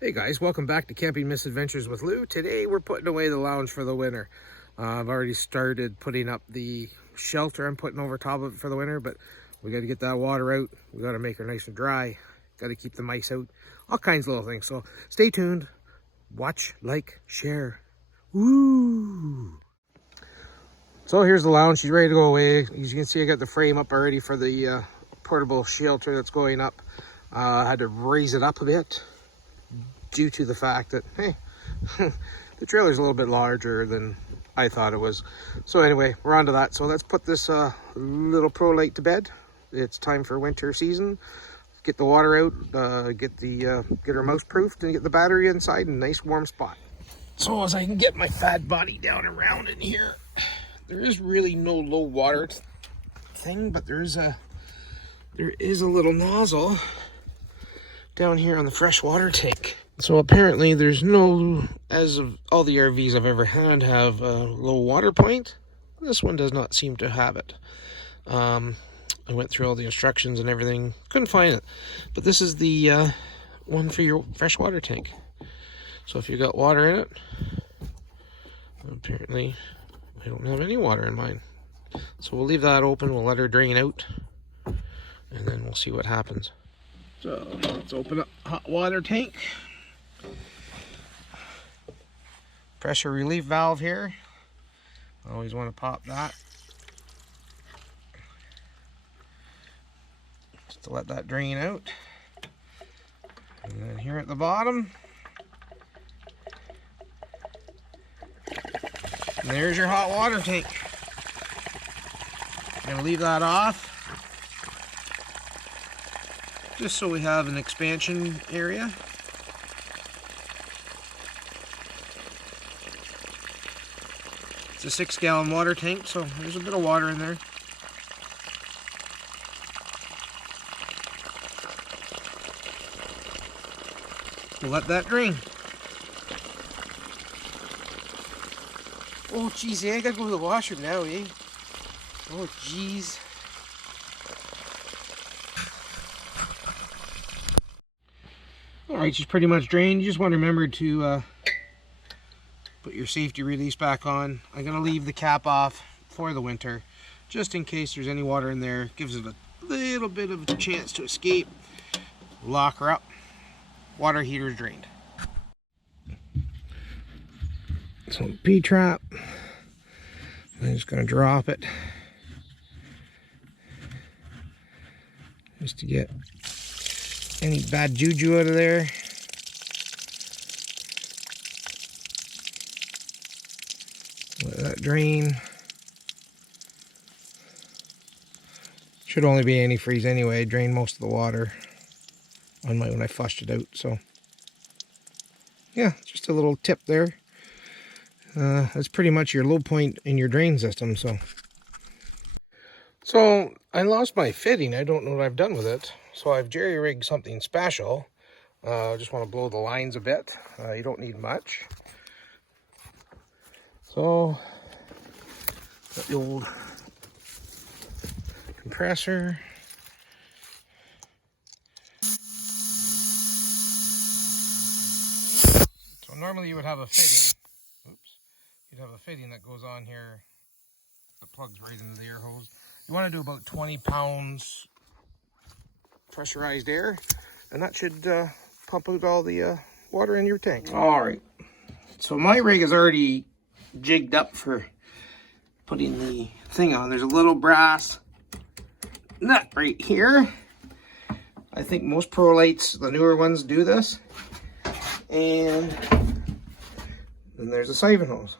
Hey guys, welcome back to Camping Misadventures with Lou. Today we're putting away the lounge for the winter. I've already started putting up the shelter I'm putting over top of it for the winter, but we got to get that water out. We got to make her nice and dry. Got to keep the mice out. All kinds of little things. So stay tuned. Watch, like, share. Woo! So here's the lounge. She's ready to go away. As you can see, I got the frame up already for the portable shelter that's going up. I had to raise it up a bit, due to the fact that, hey, the trailer's a little bit larger than I thought it was. So anyway, we're on to that. So let's put this little ProLite to bed. It's time for winter season. Get the water out, get her mouse proofed, and get the battery inside in a nice warm spot. So as I can get my fat body down around in here, there is really no low water thing, but there is a little nozzle down here on the fresh water tank. So apparently there's no, as of all the RVs I've ever had have a low water point. This one does not seem to have it. I went through all the instructions and everything, couldn't find it. But this is the one for your fresh water tank. So if you got water in it, apparently I don't have any water in mine. So we'll leave that open, we'll let her drain out, and then we'll see what happens. So let's open up hot water tank. Pressure relief valve here. Always want to pop that. Just to let that drain out. And then here at the bottom, and there's your hot water tank. I'm gonna leave that off, just so we have an expansion area. It's a 6-gallon water tank, so there's a bit of water in there. We'll let that drain. Oh geez, I gotta go to the washroom now, eh? Oh geez. Alright, she's pretty much drained. You just want to remember to put your safety release back on. I'm going to leave the cap off for the winter, just in case there's any water in there. Gives it a little bit of a chance to escape. Lock her up. Water heater's drained. So P-trap. I'm just going to drop it, just to get any bad juju out of there. Let that drain. Should only be antifreeze anyway. Drain most of the water on when I flushed it out. So yeah, just a little tip there. That's pretty much your low point in your drain system. So I lost my fitting. I don't know what I've done with it. So I've jerry-rigged something special. I just want to blow the lines a bit. You don't need much. So got the old compressor. So normally you would have a fitting. Oops. You'd have a fitting that goes on here that plugs right into the air hose. You want to do about 20 pounds pressurized air, and that should pump out all the water in your tank. All right. So my rig is already jigged up for putting the thing on. There's a little brass nut right here. I think most ProLites, the newer ones, do this. And then there's a siphon hose.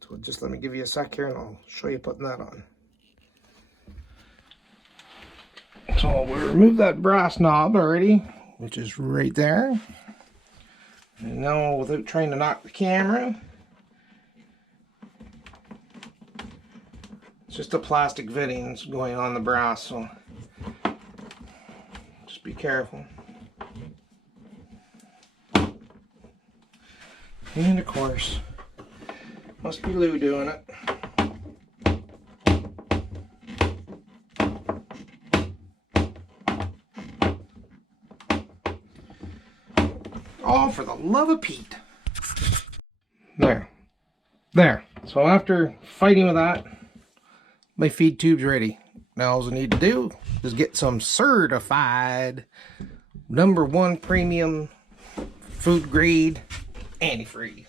So just let me give you a sec here and I'll show you putting that on. So we'll remove that brass knob already, which is right there. And now, without trying to knock the camera, it's just a plastic fittings going on the brass, so just be careful. And of course, must be Lou doing it. Oh, for the love of Pete. There. So after fighting with that, my feed tube's ready. Now all I need to do is get some certified #1 premium food grade antifreeze.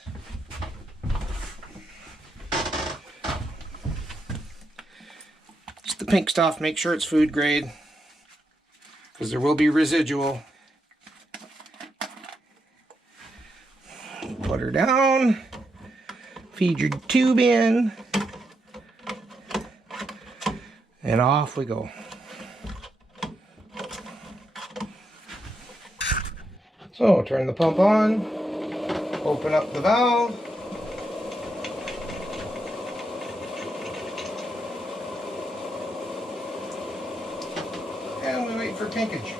Just the pink stuff, make sure it's food grade, because there will be residual. Put her down, feed your tube in, and off we go. So turn the pump on, open up the valve, and we wait for tankage.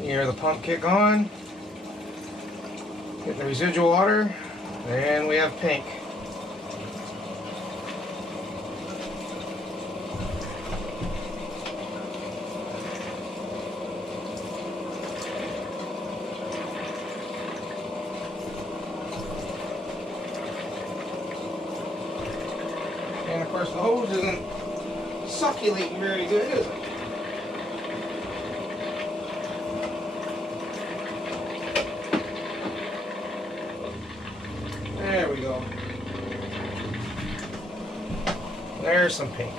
You hear the pump kick on, get the residual water, and we have pink. And of course the hose isn't succulating very good, is it? There we go. There's some pink.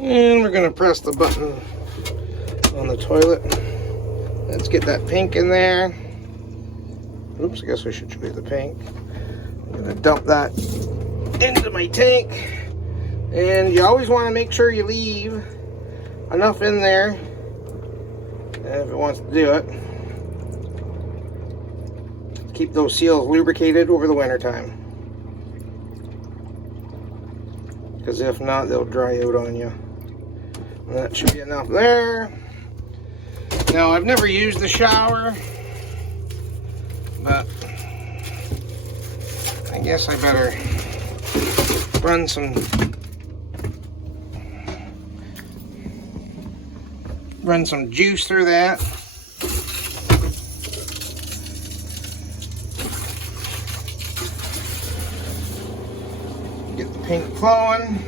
And we're going to press the button on the toilet. Let's get that pink in there. Oops, I guess I should show you the pink. I'm going to dump that into my tank. And you always want to make sure you leave enough in there, if it wants to do it, keep those seals lubricated over the winter time. Because if not, they'll dry out on you. And that should be enough there. Now, I've never used the shower, but I guess I better run some juice through that. Get the pink flowing.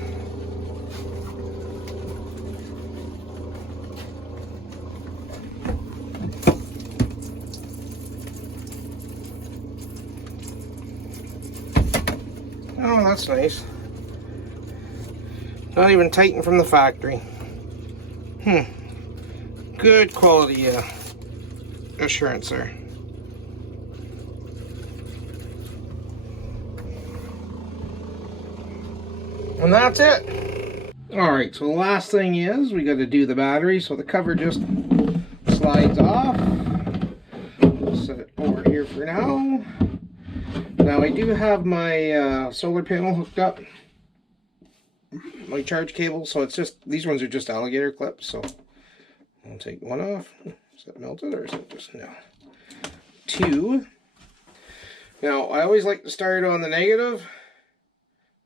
Oh, that's nice. Not even tightened from the factory. Good quality assurance there. And that's it. Alright, so the last thing is we got to do the battery. So the cover just slides off. We'll set it over here for now. Now I do have my solar panel hooked up. My charge cable, so it's just, these ones are just alligator clips, so I'll take one off. Is that melted or is it just, no. 2. Now, I always like to start on the negative,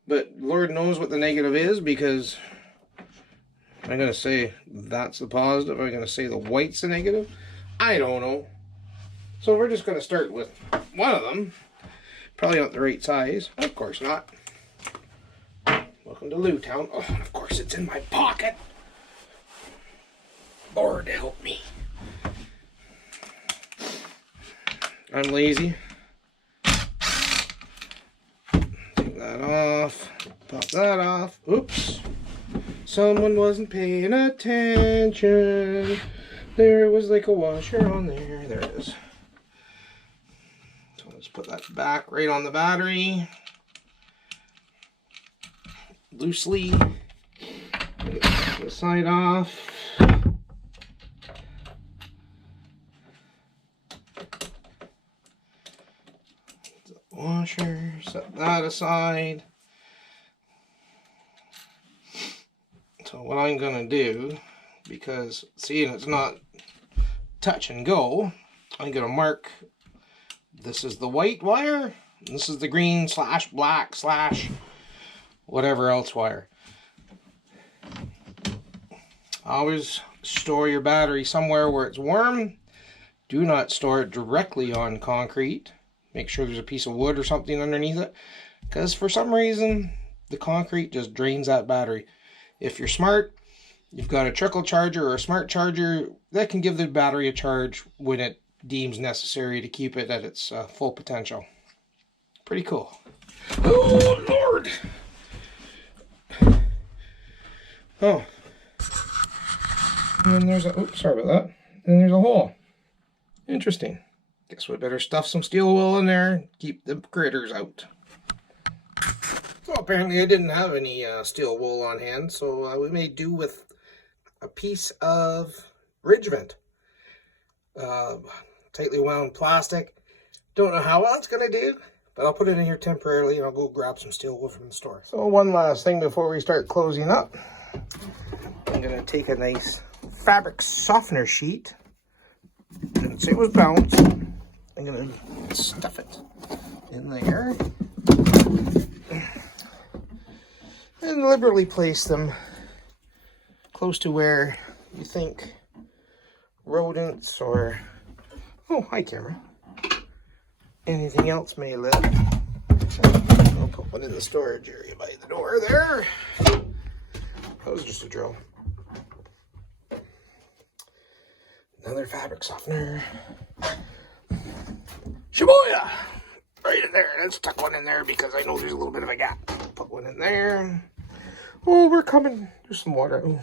but Lord knows what the negative is, because I'm going to say that's the positive. I'm going to say the white's the negative. I don't know. So we're just going to start with one of them. Probably not the right size. Of course not. Welcome to Lou Town. Oh, and of course it's in my pocket. Lord help me. I'm lazy. Take that off. Pop that off. Oops. Someone wasn't paying attention. There was like a washer on there. There it is. So let's put that back right on the battery. Loosely. Get the side off. Washer, set that aside. So what I'm going to do because seeing it's not touch and go, I'm going to mark this is the white wire, and this is the green slash black slash whatever else wire. Always store your battery somewhere where it's warm. Do not store it directly on concrete. Make sure there's a piece of wood or something underneath it, because for some reason the concrete just drains that battery. If you're smart, you've got a trickle charger or a smart charger that can give the battery a charge when it deems necessary to keep it at its full potential. Pretty cool. Oh Lord! Oh, and then there's a, oops, sorry about that. And there's a hole. Interesting. Guess we better stuff some steel wool in there, keep the critters out. So apparently I didn't have any steel wool on hand, so we made do with a piece of ridge vent. Tightly wound plastic. Don't know how well it's going to do, but I'll put it in here temporarily and I'll go grab some steel wool from the store. So one last thing before we start closing up. I'm going to take a nice fabric softener sheet. Didn't say it was balanced. I'm going to stuff it in there and deliberately place them close to where you think rodents or, oh, hi camera, anything else may live. I'll put one in the storage area by the door there. That was just a drill. Another fabric softener. Shibuya! Right in there. Let's tuck one in there because I know there's a little bit of a gap. Put one in there. Oh, we're coming. There's some water. Ooh.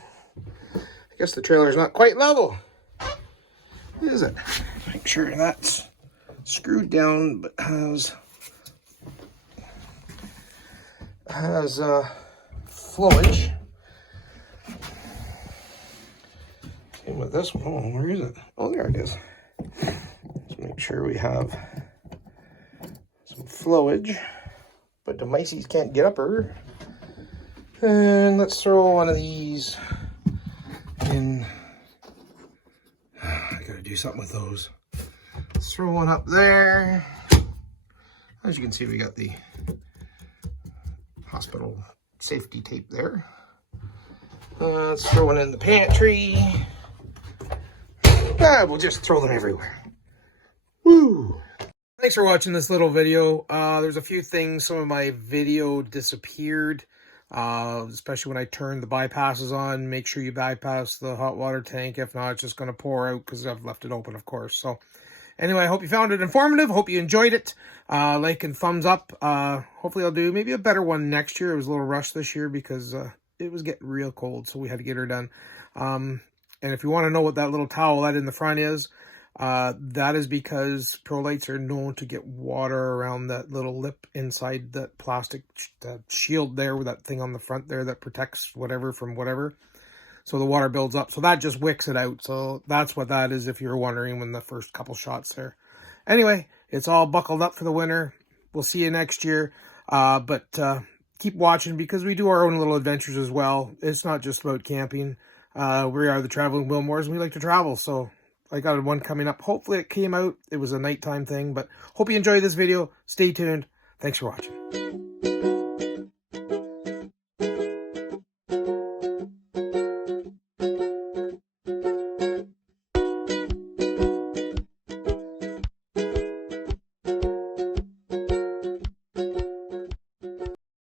I guess the trailer's not quite level. Is it? Make sure that's screwed down, but has flowage. Same with this one. Oh, where is it? Oh, there it is. Let's make sure we have some flowage, but the miceys can't get up her. And let's throw one of these in. I gotta do something with those. Let's throw one up there. As you can see, we got the hospital safety tape there. Let's throw one in the pantry. We'll just throw them everywhere. Woo! Thanks for watching this little video. There's a few things, some of my video disappeared, especially when I turned the bypasses on. Make sure you bypass the hot water tank. If not, it's just going to pour out because I've left it open, of course. So anyway, I hope you found it informative. Hope you enjoyed it. Like and thumbs up. Hopefully I'll do maybe a better one next year. It was a little rushed this year because it was getting real cold, so we had to get her done. And if you want to know what that little towelette in the front is, that is because ProLites are known to get water around that little lip inside that plastic shield there with that thing on the front there that protects whatever from whatever. So the water builds up. So that just wicks it out. So that's what that is if you're wondering when the first couple shots there. Anyway, it's all buckled up for the winter. We'll see you next year. But keep watching because we do our own little adventures as well. It's not just about camping. We are the Traveling Wilmores and we like to travel. So I got one coming up. Hopefully it came out. It was a nighttime thing, but hope you enjoyed this video. Stay tuned. Thanks for watching.